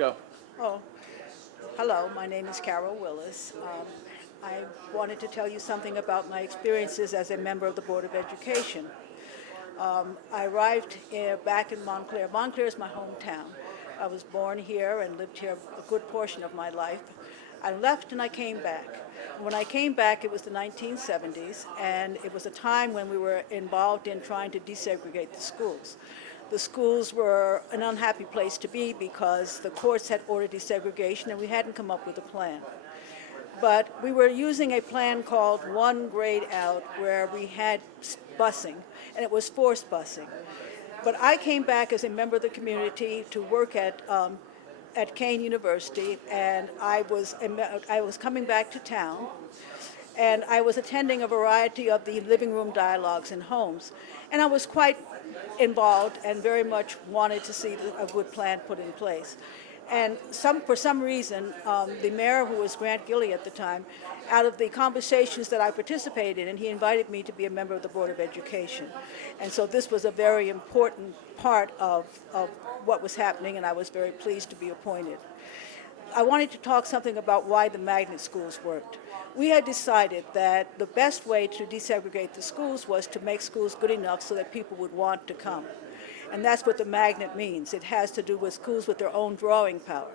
Go. Oh, hello, my name is Carole Willis. I wanted to tell you something about my experiences as a member of the Board of Education. I arrived back in Montclair. Montclair is my hometown. I was born here and lived here a good portion of my life. I left and I came back. When I came back, it was the 1970s, and it was a time when we were involved in trying to desegregate the schools. The schools were an unhappy place to be because the courts had ordered desegregation and we hadn't come up with a plan. But we were using a plan called One Grade Out, where we had busing, and it was forced busing. But I came back as a member of the community to work at Kane University, and I was coming back to town, and I was attending a variety of the living room dialogues in homes, and I was quite involved and very much wanted to see a good plan put in place. And for some reason, the mayor, who was Grant Gilley at the time, out of the conversations that I participated in, he invited me to be a member of the Board of Education. And so this was a very important part of what was happening, and I was very pleased to be appointed. I wanted to talk something about why the magnet schools worked. We had decided that the best way to desegregate the schools was to make schools good enough so that people would want to come. And that's what the magnet means. It has to do with schools with their own drawing power.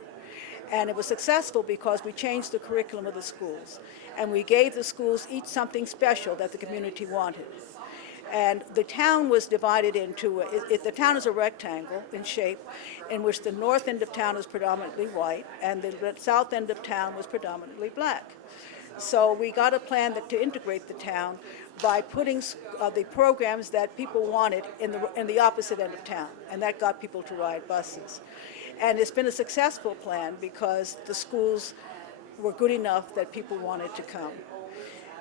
And it was successful because we changed the curriculum of the schools. And we gave the schools each something special that the community wanted. And the town was divided into, the town is a rectangle in shape, in which the north end of town is predominantly white, and the south end of town was predominantly black. So we got a plan to integrate the town by putting the programs that people wanted in the opposite end of town, and that got people to ride buses. And it's been a successful plan because the schools were good enough that people wanted to come.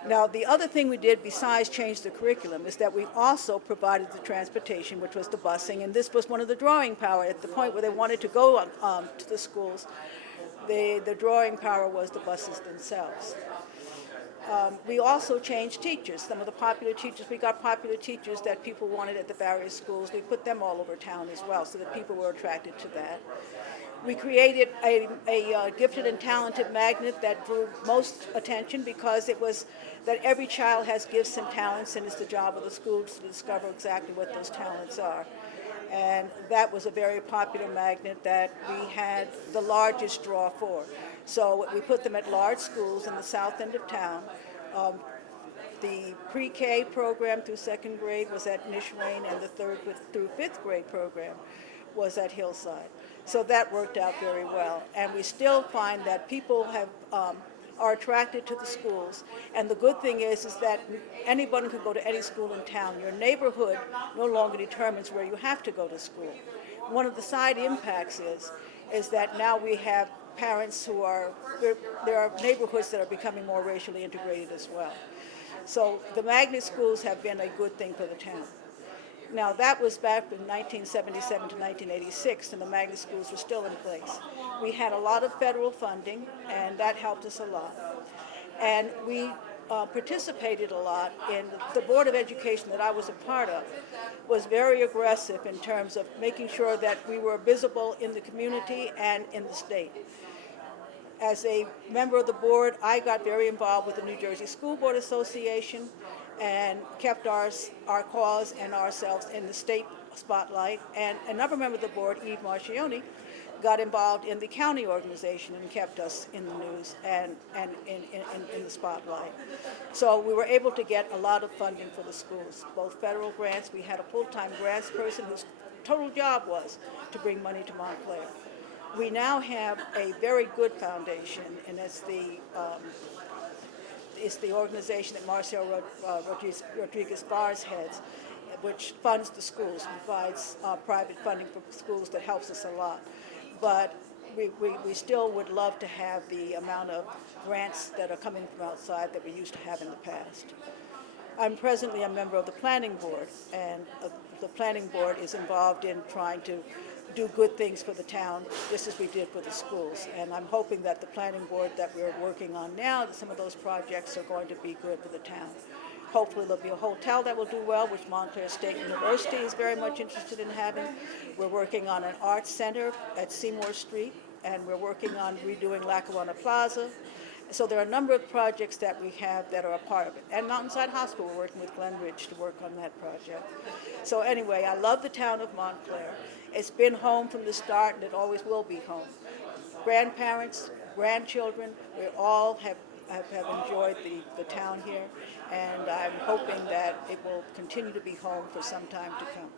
Now, the other thing we did besides change the curriculum is that we also provided the transportation, which was the busing, and this was one of the drawing power. At the point where they wanted to go to the schools, the drawing power was the buses themselves. We also changed teachers. Some of the popular teachers, we got popular teachers that people wanted at the various schools. We put them all over town as well so that people were attracted to that. We created a gifted and talented magnet that drew most attention because it was that every child has gifts and talents, and it's the job of the schools to discover exactly what those talents are. And that was a very popular magnet that we had the largest draw for. So we put them at large schools in the south end of town. The pre-K program through second grade was at Nishwain, and the third through fifth grade program was at Hillside. So that worked out very well. And we still find that people are attracted to the schools. And the good thing is that anybody can go to any school in town. Your neighborhood no longer determines where you have to go to school. One of the side impacts is that now we have parents there are neighborhoods that are becoming more racially integrated as well. So the magnet schools have been a good thing for the town. Now, that was back in 1977 to 1986, and the magnet schools were still in place. We had a lot of federal funding, and that helped us a lot. And we participated a lot in the Board of Education that I was a part of, was very aggressive in terms of making sure that we were visible in the community and in the state. As a member of the board, I got very involved with the New Jersey School Board Association and kept our cause and ourselves in the state spotlight. And another member of the board, Eve Marchione, got involved in the county organization and kept us in the news and in the spotlight. So we were able to get a lot of funding for the schools, both federal grants. We had a full-time grants person whose total job was to bring money to Montclair. We now have a very good foundation, and it's the organization that Marcel Rodriguez-Barres heads, which funds the schools, provides private funding for schools that helps us a lot. But we still would love to have the amount of grants that are coming from outside that we used to have in the past. I'm presently a member of the planning board, and the planning board is involved in trying to do good things for the town, just as we did for the schools. And I'm hoping that the planning board that we're working on now, that some of those projects are going to be good for the town. Hopefully there'll be a hotel that will do well, which Montclair State University is very much interested in having. We're working on an arts center at Seymour Street, and we're working on redoing Lackawanna Plaza. So there are a number of projects that we have that are a part of it. And Mountainside Hospital, we're working with Glen Ridge to work on that project. So anyway, I love the town of Montclair. It's been home from the start, and it always will be home. Grandparents, grandchildren, we all have enjoyed the town here, and I'm hoping that it will continue to be home for some time to come.